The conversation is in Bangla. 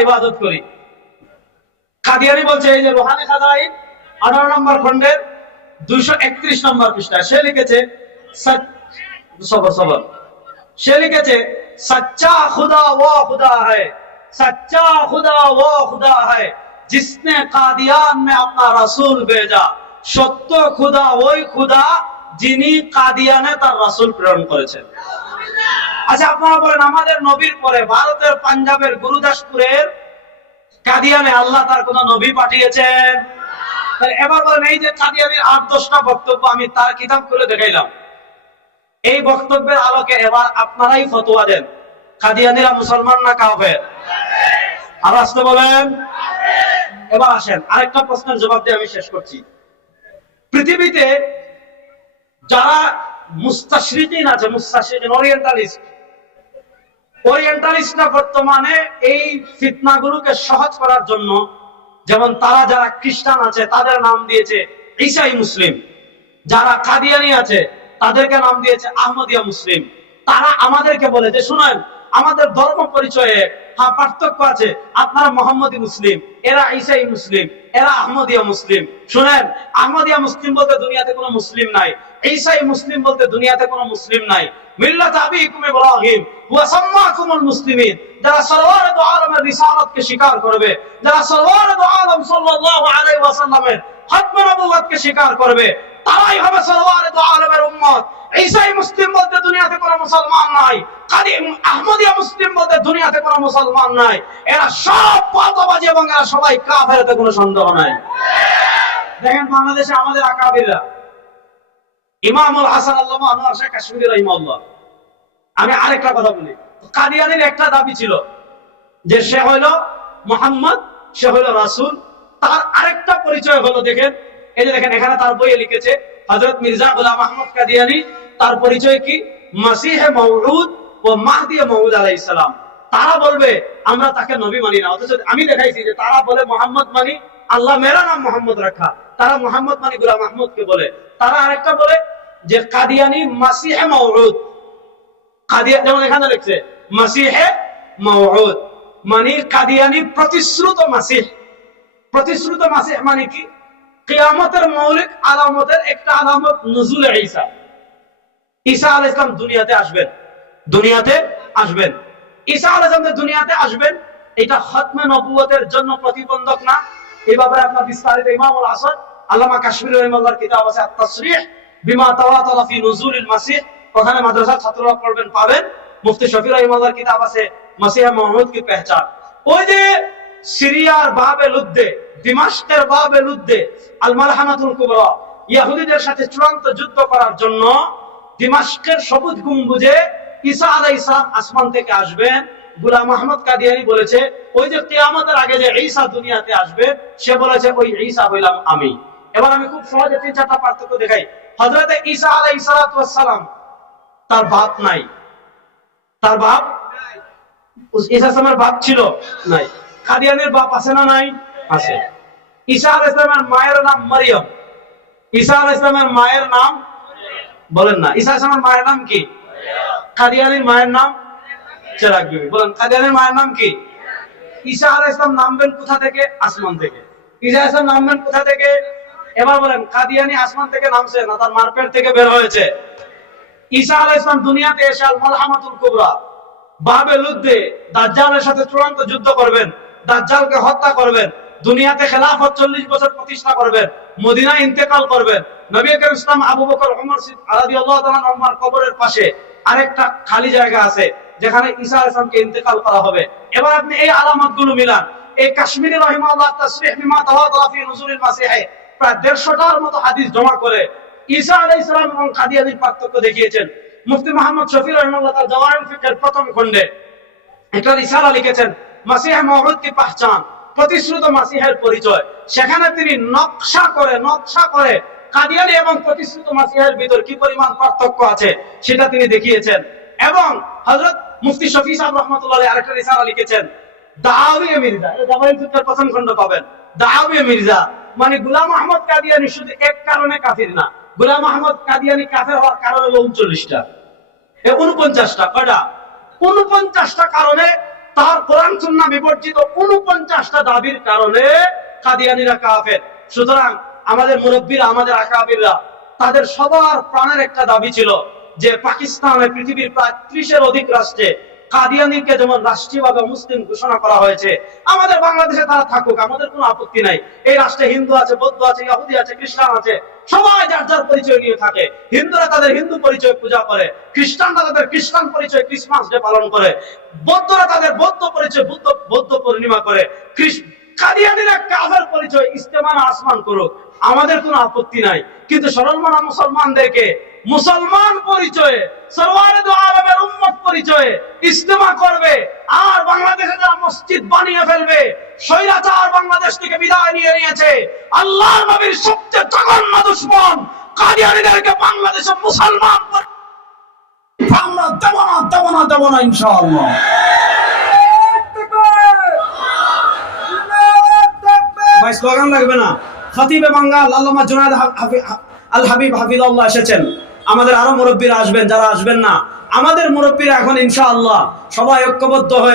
আল্লাহর ইবাদত করি। কাদিয়ানী বলছে, এই যে রুহানি খাজাইন 18 নম্বর খণ্ডের 231 নম্বর পৃষ্ঠায় সে লিখেছে, সে লিখেছে सच्चा खुदा वो खुदा है, सच्चा खुदा वो खुदा है जिसने कादियान में अपना रसूल भेजा। সত্য খুদা ওই খুদা যিনি কাদিয়ানে তার রাসূল প্রেরণ করেছেন। আচ্ছা, আপনারা বলেন, আমাদের নবীর পরে ভারতের পাঞ্জাবের গুরুদাসপুরের কাদিয়ানে আল্লাহ তার কোন নবী পাঠিয়েছেন? এবার বলেন, এই যে কাদিয়ানির 8-10টা বক্তব্য আমি তার কিতাব খুলে দেখাইলাম, এই বক্তব্যের আলোকে এবার আপনারাই ফতোয়া দেন, কাদিয়ানীরা মুসলমান না কাফের? আর আসতে বলেন। এবার আসেন আরেকটা প্রশ্নের জবাব দিয়ে আমি শেষ করছি। পৃথিবীতে যারা মুস্তাশরিকিন আছে, মুস্তাশরিকিন ওরিয়েন্টালিস্টরা বর্তমানে এই ফিতনাগুলোকে সহজ করার জন্য, যেমন তারা যারা খ্রিস্টান আছে তাদের নাম দিয়েছে ঈসাই মুসলিম, যারা কাদিয়ানী আছে তাদেরকে নাম দিয়েছে আহমদিয়া মুসলিম। তারা আমাদেরকে বলে যে, শুনেন, আমাদের ধর্ম পরিচয়ে হ্যাঁ পার্থক্য আছে, আপনারা মোহাম্মদী মুসলিম, এরা ঈসাই মুসলিম, এরা আহমদিয়া মুসলিম। শুনেন, আহমদিয়া মুসলিম বলতে দুনিয়াতে কোনো মুসলিম নাই, ঈসাই মুসলিম বলতে দুনিয়াতে কোনো মুসলিম নাই। মিল্লাত আবিকুম ইব্রাহিম ওয়া সাম্মাকুমুল মুসলিমিন, যারা সরওয়ার দু আলমের রিসালাতকে স্বীকার করবে, যারা সরওয়ার দু আলম সাল্লাল্লাহু আলাইহি ওয়াসাল্লামের খতমে নবুয়তকে স্বীকার করবে, তারাই হবে সরওয়ার দু আলমের উম্মত। ঈসাই মুসলিম বলতে দুনিয়াতে কোনো মুসলমান নাই, কাদিম আহমদিয়া মুসলিম বলতে দুনিয়াতে কোনো মুসলমান নাই। এরা সব পাতাবাজি এবং এরা সবাই কাফের, এতে কোনো সন্দেহ নাই। দেখেন, বাংলাদেশে আমাদের আকাবিররা, ইমামুল হাসান আল্লামা আনোয়ার শাহ কাশ্মীরি রাহিমাহুল্লাহ। আমি আরেকটা কথা বলি, কাদিয়ানীর একটা দাবি ছিল যে সে হইল মুহাম্মদ, সে হইল রাসূল। তার আরেকটা পরিচয় হলো, দেখেন, এই যে দেখেন এখানে তার বইয়ে লিখেছে হযরত মির্জা গোলাম আহমদ কাদিয়ানী, তার পরিচয় কি? মাসিহে মওউদ ও মাহদি মওউদ আলাইহিস সালাম। তারা বলবে আমরা তাকে নবী মানি না, অথচ আমি দেখাইছি যে তারা বলে মোহাম্মদ মানি, আল্লাহ মেরা নাম মোহাম্মদ রাখা, তারা মোহাম্মদ মানি গোলাম আহমদকে বলে। তারা আরেকটা বলে যে কাদিয়ানী মাসিহে মওউদ, কাদিয়ানী যেমন এখানে লিখছে মাসিহে মওউদ, মানে কাদিয়ানী প্রতিশ্রুত মাসিহ। প্রতিশ্রুত মাসিহ মানে কি? কিয়ামতের মৌলিক আলামতের একটা আলামত নুজুলে ঈসা। ঈসা আলাইহিস সালাম দুনিয়াতে আসবেন, দুনিয়াতে আসবেন। ঈসা আলাইহিস সালাম দুনিয়াতে আসবেন, এটা খতমে নবুয়তের জন্য প্রতিবন্ধক না। এই ব্যাপারে আপনার বিস্তারিত ইমামুল হাসান আল্লামা কাশ্মীরি রাহিমাহুল্লাহর কিতাব আছে আত-তাসরিহ বিমা তাওয়াতারা ফি নুজুলিল মাসিহ, ওখানে মাদ্রাসার ছাত্ররা পড়বেন, পাবেন। মুফতি শফি রাহিমাহুল্লাহর কিতাব আছে মাসিহ মুহাম্মদ কি পেহচান। ওই যে সিরিয়ার বাবে লুদ্দে, দিমাশকের বাবে লুদ্দে আল মালহামাতুল কুবরা, ইহুদিদের সাথে চূড়ান্ত যুদ্ধ করার জন্য দিমাশকের সবুজ গম্বুজে ঈসা আলাইহিস সালাম আসমান থেকে আসবেন। গোলাম আহমদ কাদিয়ানী বলেছে, ওই যে কিয়ামতের আগে যে ঈসা দুনিয়াতে আসবে, সে বলেছে ওই ঈসা হইলাম আমি। এবার আমি খুব সহজে 3-4টা পার্থক্য দেখাই। হযরত ঈসা আলাইহিস সালাম তার বাপ নাই, তার বাপ, ঈসা সালামের বাপ ছিল নাই। কাদিয়ানীর বাপ আছে না নাই? আছে। ঈসা আলাইহিস সালামের মায়ের নাম মারিয়াম। ঈসা আলাইহিস সালামের মায়ের নাম বলেন না, ঈসা আলাইহিস সালামের মায়ের নাম কি? কাদিয়ানীর মায়ের নাম চেরাগ বিবি। বলেন, কাদিয়ানীর মায়ের নাম কি? ঈসা আলাইহিস সালাম নামবেন কোথা থেকে? আসমান থেকে। ঈসা আলাইহিস সালাম নামবেন কোথা থেকে? এবার বলেন, কাদিয়ানী আসমান থেকে নামছে না তার মার পেট থেকে বের হয়েছে? ঈসা আলাইহিস সালাম দুনিয়াতে এসে আল মালহামাতুল কুবরা বাবে লুদ্দে দাজ্জালের সাথে চূড়ান্ত যুদ্ধ করবেন, দাজ্জালকে হত্যা করবেন, দুনিয়াতে খেলাফত 40 বছর প্রতিষ্ঠা করবেন, মদিনায় ইন্তেকাল করবেন। নবী করিম ইসলাম আবু বকর ওমর রাদিয়াল্লাহু তাআলা আনহুর কবরের পাশে আরেকটা খালি জায়গা আছে যেখানে ঈসা আলাইহিস সালামকে ইন্তেকাল করা হবে। এবার আপনি এই আলামতগুলো মিলান। এই কাশ্মীরি রাহিমাহুল্লাহ তাসরিহ বিমা তাওয়াতারা ফি নুজুলিল মাসিহ প্রায় 150টার মতো হাদিস জমা করে ঈসা আলাইহিস সালাম এবং কাদিয়ানীর পার্থক্য দেখিয়েছেন। মুফতি মুহাম্মদ শফি রাহিমাহুল্লাহ তার জাওয়াহিরুল ফিকহের প্রথম খণ্ডে একটা রিসালা লিখেছেন, মাসিহ মওউদ কি পহচান, প্রতিশ্রুত মাসিহের পরিচয়। সেখানে তিনি নকশা করে কাদিয়ানী এবং প্রতিশ্রুত মাসিহের ভিতর কি পরিমাণ পার্থক্য আছে সেটা তিনি দেখিয়েছেন। এবং হযরত মুফতি শফি সাহেব রাহমাতুল্লাহ আলাইহি আরেকটা রিসালা লিখেছেন, দাওয়ী মির্জা। এটা জাওয়াহিরুল ফিকহের প্রথম খণ্ড পাবেন। দাওয়ী মির্জা মানে গোলাম আহমদ কাদিয়ানী শুধু এক কারণে কাফির না, গোলাম আহমদ কাদিয়ানী কাফের হওয়ার কারণ হলো 39টা, 49টা। কয়টা? 49টা কারণে তার কোরআন সুন্নাহ বিবর্জিত 49টা দাবির কারণে কাদিয়ানীরা কাফের। সুতরাং আমাদের মুরব্বীরা, আমাদের আকাবিররা, তাদের সবার প্রাণের একটা দাবি ছিল যে পাকিস্তানে পৃথিবীর প্রায় 30-এর অধিক রাষ্ট্রে কাদিয়ানীকে যেমন রাষ্ট্রীয়ভাবে মুসলিম ঘোষণা করা হয়েছে, আমাদের বাংলাদেশে তারা থাকুক, আমাদের কোনো আপত্তি নাই। এই রাষ্ট্রে হিন্দু আছে, বৌদ্ধ আছে, ইহুদি আছে, খ্রিস্টান আছে, সবাই যার যার পরিচয় নিয়ে থাকে। হিন্দুরা তাদের হিন্দু পরিচয় পূজা করে, খ্রিস্টানরা তাদের খ্রিস্টান পরিচয় ক্রিসমাস ডে পালন করে, বৌদ্ধরা তাদের বৌদ্ধ পরিচয় বৌদ্ধ পূর্ণিমা করে, কাদিয়ানীরা কাফের পরিচয় ইস্তেমা আসমান করুক, আমাদের কোনো আপত্তি নাই। কিন্তু সরলমনা মুসলমানদেরকে মুসলমান পরিচয়ে, সরওয়ারে দু আলমের উম্মত পরিচয়ে ইস্তেমা করবে, আর বাংলাদেশে যারা মসজিদ বানিয়ে ফেলবে, স্বৈরাচার বাংলাদেশ থেকে বিদায় নিয়ে নিয়েছে, আল্লাহর নবীর সবচেয়ে জঘন্য দুশমন কাদিয়ানীদেরকে বাংলাদেশে মুসলমান আমরা দেব না ইনশাআল্লাহ। ভাই স্লোগান লাগবে না। খতিবে বাঙ্গাল আল্লামা জুনায়েদ আল হাবিব হাফিজাল্লাহ এসেছেন, আমাদের আরো মুরব্বীরা আসবেন, যারা আসবেন না আমাদের মুরব্বীরা এখন ইনশাআল্লাহ সবাই ঐক্যবদ্ধ হয়ে